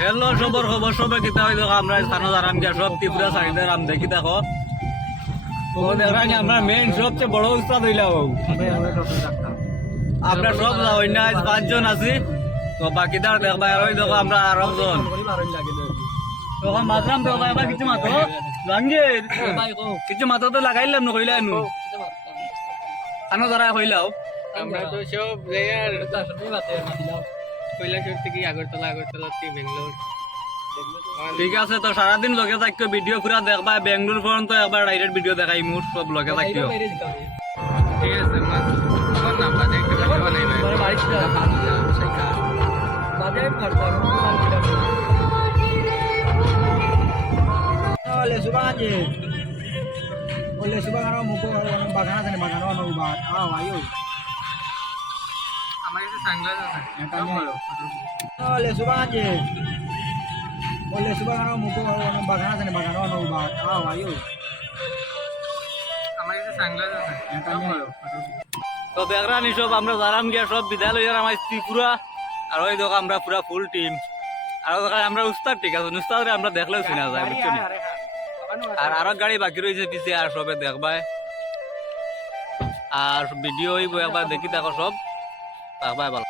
Hello সবর খবর সবে কিতা হই দেখো আমরা স্থানে আরাম গিয়া সব ত্রিপুরা সাইডে আরাম দেখি দেখো ও দেখাই আমরা মেইন সবচেয়ে বড় উস্তাদ হইলাম আমরা সব যাই না আজ 5 জন আছি তো বাকিদার দেখবা আর ওই দেখো আমরা 8 জন তখন মাত্রাম তো ভাই কিছু মাত্র জাঙ্গির কিছু মাত্র তো লাগাইলাম না কইলা নু আনো যারা কইলাও আমরা তো সব লেয়ার কৈলাসহর থেকে আগরতলা থেকে বেঙ্গালোর। ঠিক আছে তো সারাদিন লগে থাকো ভিডিও পুরা দেখবা বেঙ্গালোর পর্যন্ত একবার ডাইরেক্ট ভিডিও দেখাই মোর সব লগে থাকিও ঠিক আছে আমার নাম বাজে একটা ভিডিও বানাই Oleh subang aja. Oleh subang orang muka orang bagan ada bagan orang ubat. Ayo. আমার কাছে সানগ্লাস আছে Oleh subang aja. Oleh subang orang muka orang bagan ada bagan orang ubat. Ayo. আমার কাছে সানগ্লাস আছে তো দেখরানি সব আমরা জারাম গিয়া সব বিদ্যালয়ের আমার ত্রিপুরা আর ওই দেখো আমরা পুরা ফুল টিম আর আমরা উস্তাদ ঠিক আছে উস্তাদ আমরা দেখলেও চিনা যায় বুঝছো আর আরো গাড়ি বাকি রয়েছে পিছে আর সবে দেখবাই আর ভিডিও হইব একবার দেখি দেখো সব দেখবাই ভালো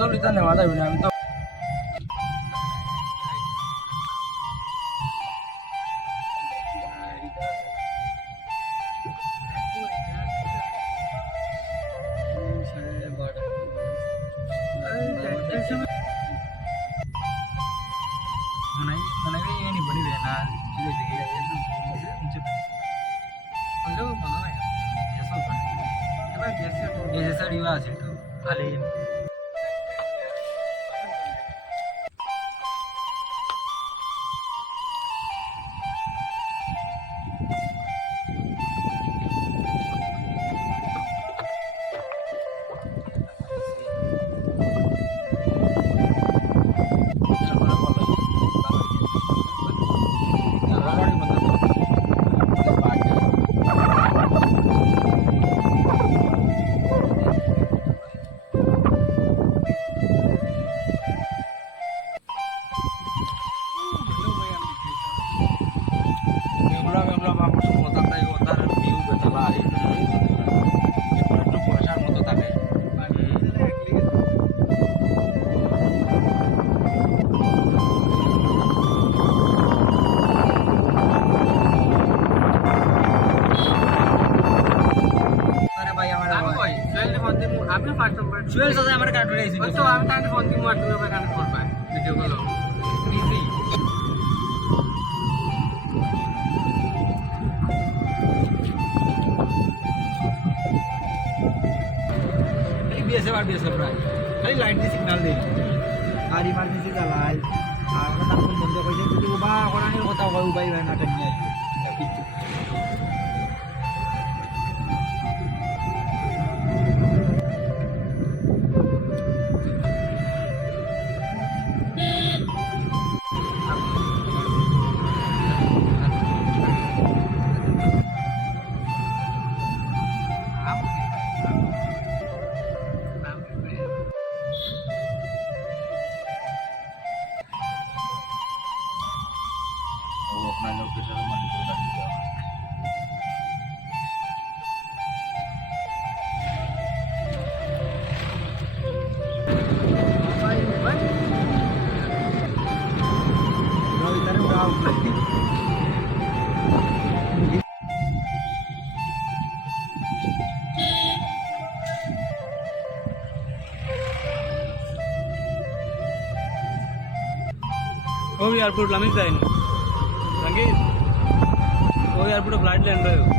দল এটা নেওয়া যাবে না আমি তো মনে হয় এই নিবনি না আছে তো খালি আপনি ফার্স্ট নাম্বার সুয়েল সাথে আমার কার্টুন আইছি তো আমি তাহলে ফোন দিমু আর তুমি ওখানে কানেক্ট করবা ভিডিও কল ইজি খালি বিএসএফ প্রায় খালি লাইট দিয়ে সিগন্যাল দেই আর ইমার্জেন্সি জ্বালাই আর তার ফোন বন্ধ করে দেয় যদি উবা করানোর কথা হয় উবাই হয় না টেনে अपना लोकेशन ও এয়ারপোর্ট লামিস যায়নি সঙ্গীত ও এয়ারপোর্টে ফ্লাইট ল্যান্ড হয়